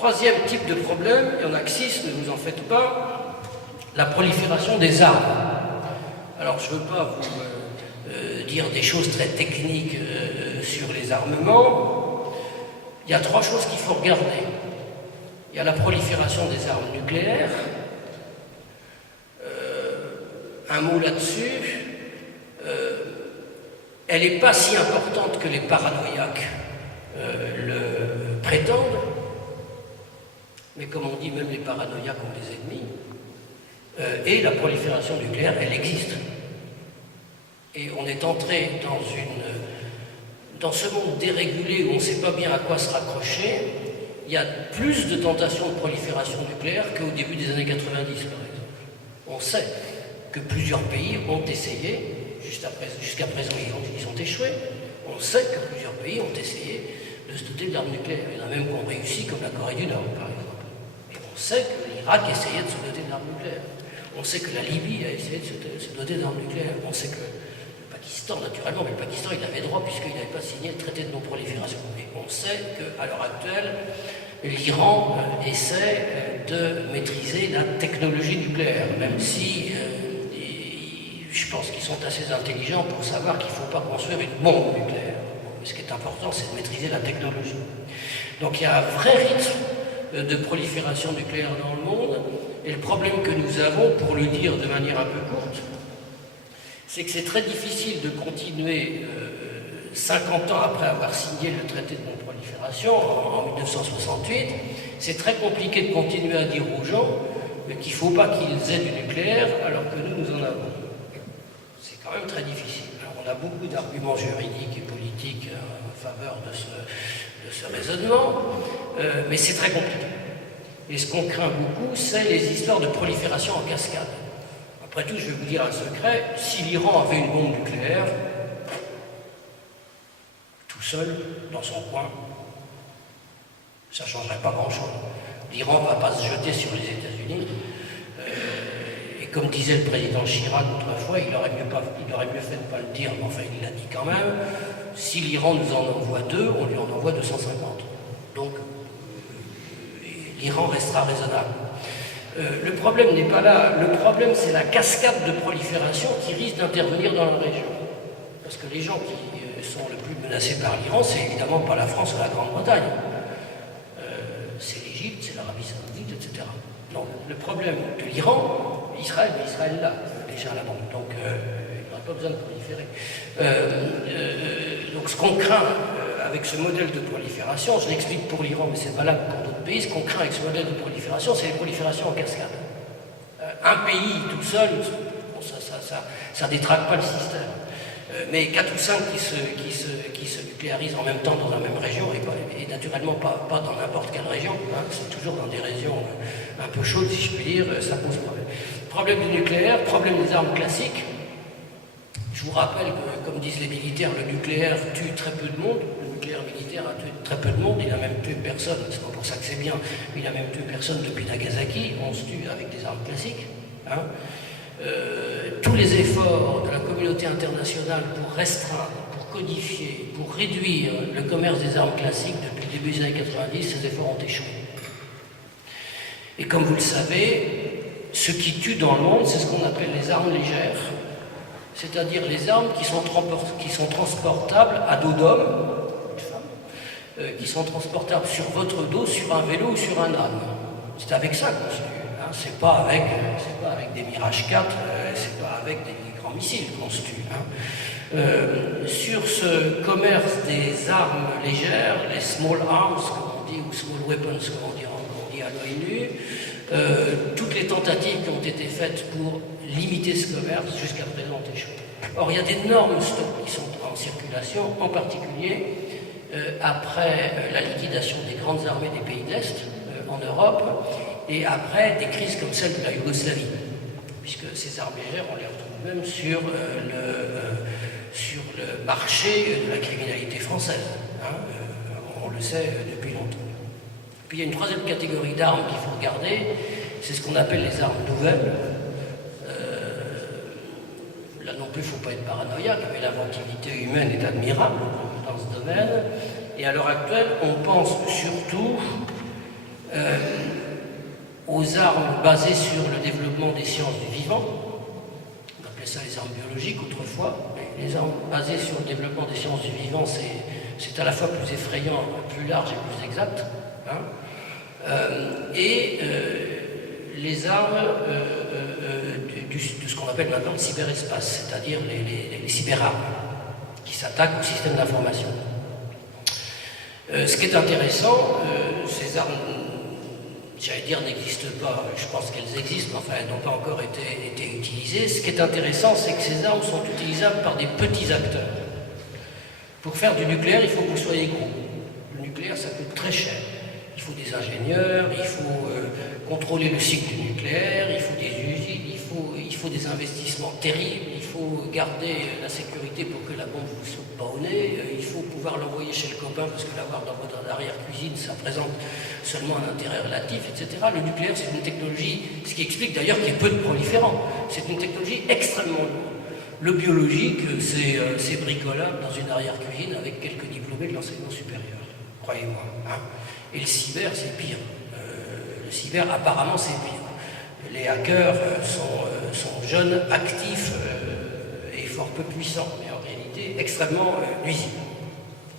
Troisième type de problème, il y en a que 6, ne vous en faites pas, la prolifération des armes. Alors je ne veux pas vous dire des choses très techniques sur les armements. Il y a 3 choses qu'il faut regarder. Il y a la prolifération des armes nucléaires. Un mot là-dessus. Elle n'est pas si importante que les paranoïaques le prétendent. Mais comme on dit, même les paranoïaques ont des ennemis. Et la prolifération nucléaire, elle existe. Et on est entré dans ce monde dérégulé où on ne sait pas bien à quoi se raccrocher. Il y a plus de tentations de prolifération nucléaire qu'au début des années 90, par exemple. On sait que plusieurs pays ont essayé, jusqu'à présent ils ont échoué. On sait que plusieurs pays ont essayé de se doter d'armes nucléaires. Il y en a même qui ont réussi, comme la Corée du Nord, par exemple. Et on sait que l'Irak essayait de se doter d'armes nucléaires. On sait que la Libye a essayé de se doter d'armes nucléaires. On sait que le Pakistan, naturellement, mais le Pakistan, il avait droit puisqu'il n'avait pas signé le traité de non-prolifération. Et on sait qu'à l'heure actuelle, l'Iran essaie de maîtriser la technologie nucléaire, même si je pense qu'ils sont assez intelligents pour savoir qu'il ne faut pas construire une bombe nucléaire. Ce qui est important, c'est de maîtriser la technologie. Donc il y a un vrai rythme de prolifération nucléaire dans le monde. Et le problème que nous avons, pour le dire de manière un peu courte, c'est que c'est très difficile de continuer 50 ans après avoir signé le traité de non-prolifération, en 1968, c'est très compliqué de continuer à dire aux gens qu'il ne faut pas qu'ils aient du nucléaire alors que nous en avons. C'est quand même très difficile. Alors on a beaucoup d'arguments juridiques et politiques en faveur de ce raisonnement, mais c'est très compliqué. Et ce qu'on craint beaucoup, c'est les histoires de prolifération en cascade. Après tout, je vais vous dire un secret, si l'Iran avait une bombe nucléaire, tout seul, dans son coin, ça ne changerait pas grand-chose. L'Iran ne va pas se jeter sur les États-Unis. Et comme disait le président Chirac autrefois, il aurait mieux fait de ne pas le dire, mais enfin il l'a dit quand même, si l'Iran nous en envoie 2, on lui en envoie 250. Donc, l'Iran restera raisonnable. Le problème n'est pas là. Le problème, c'est la cascade de prolifération qui risque d'intervenir dans la région. Parce que les gens qui sont le plus menacés par l'Iran, c'est évidemment pas la France ou la Grande-Bretagne. C'est l'Égypte, c'est l'Arabie Saoudite, etc. Donc, le problème de l'Iran, Israël, mais Israël là, déjà là-bas. Donc, il n'y aura pas besoin de proliférer. Donc, ce qu'on craint avec ce modèle de prolifération, je l'explique pour l'Iran, mais c'est valable pour d'autres pays, ce qu'on craint avec ce modèle de prolifération, c'est les proliférations en cascade. Un pays tout seul, bon, ça détraque pas le système. Mais 4 ou 5 qui se nucléarisent en même temps dans la même région, et naturellement pas dans n'importe quelle région, hein, c'est toujours dans des régions un peu chaudes, si je puis dire, ça pose problème. Problème du nucléaire, problème des armes classiques. Je vous rappelle que, comme disent les militaires, le nucléaire tue très peu de monde. Le nucléaire militaire a tué très peu de monde, il a même tué personne, c'est pas pour ça que c'est bien, mais il a même tué personne depuis Nagasaki, on se tue avec des armes classiques. Hein. Tous les efforts de la communauté internationale pour restreindre, pour codifier, pour réduire le commerce des armes classiques depuis le début des années 90, ces efforts ont échoué. Et comme vous le savez, ce qui tue dans le monde, c'est ce qu'on appelle les armes légères, c'est-à-dire les armes qui sont transportables à dos d'homme, qui sont transportables sur votre dos, sur un vélo ou sur un âne. C'est avec ça qu'on se tue. C'est pas avec des Mirage 4, c'est pas avec des grands missiles qu'on se tue. Sur ce commerce des armes légères, les small arms, comme on dit, ou small weapons, comme on dit à l'ONU, toutes les tentatives qui ont été faites pour limiter ce commerce jusqu'à présent ont échoué. Or, il y a d'énormes stocks qui sont en circulation, en particulier après la liquidation des grandes armées des pays de l'Est en Europe, et après des crises comme celle de la Yougoslavie, puisque ces armes légères, on les retrouve même sur le marché de la criminalité française. Hein, on le sait depuis longtemps. Puis il y a une troisième catégorie d'armes qu'il faut regarder, c'est ce qu'on appelle les armes nouvelles. Là non plus, il ne faut pas être paranoïaque, mais l'inventivité humaine est admirable dans ce domaine. Et à l'heure actuelle, on pense surtout aux armes basées sur le développement des sciences du vivant. On appelait ça les armes biologiques autrefois. Mais les armes basées sur le développement des sciences du vivant, c'est à la fois plus effrayant, plus large et plus exact. Hein. Les armes de ce qu'on appelle maintenant le cyberespace, c'est-à-dire les cyberarmes, qui s'attaquent au système d'information. Ce qui est intéressant, ces armes, j'allais dire, n'existent pas, je pense qu'elles existent, mais enfin elles n'ont pas encore été utilisées. Ce qui est intéressant, c'est que ces armes sont utilisables par des petits acteurs. Pour faire du nucléaire, il faut que vous soyez gros. Le nucléaire, ça coûte très cher. Il faut des ingénieurs, il faut contrôler le cycle du nucléaire, il faut des usines, il faut des investissements terribles, il faut garder la sécurité pour que la bombe ne vous saute pas au nez, il faut pouvoir l'envoyer chez le copain parce que l'avoir dans votre arrière-cuisine, ça présente seulement un intérêt relatif, etc. Le nucléaire, c'est une technologie, ce qui explique d'ailleurs qu'il y ait peu de proliférants. C'est une technologie extrêmement lourde. Le biologique, c'est bricolable dans une arrière-cuisine avec quelques diplômés de l'enseignement supérieur, croyez-moi. Hein. Et le cyber, c'est pire. Le cyber, apparemment, c'est pire. Les hackers sont jeunes, actifs et fort peu puissants, mais en réalité extrêmement nuisibles.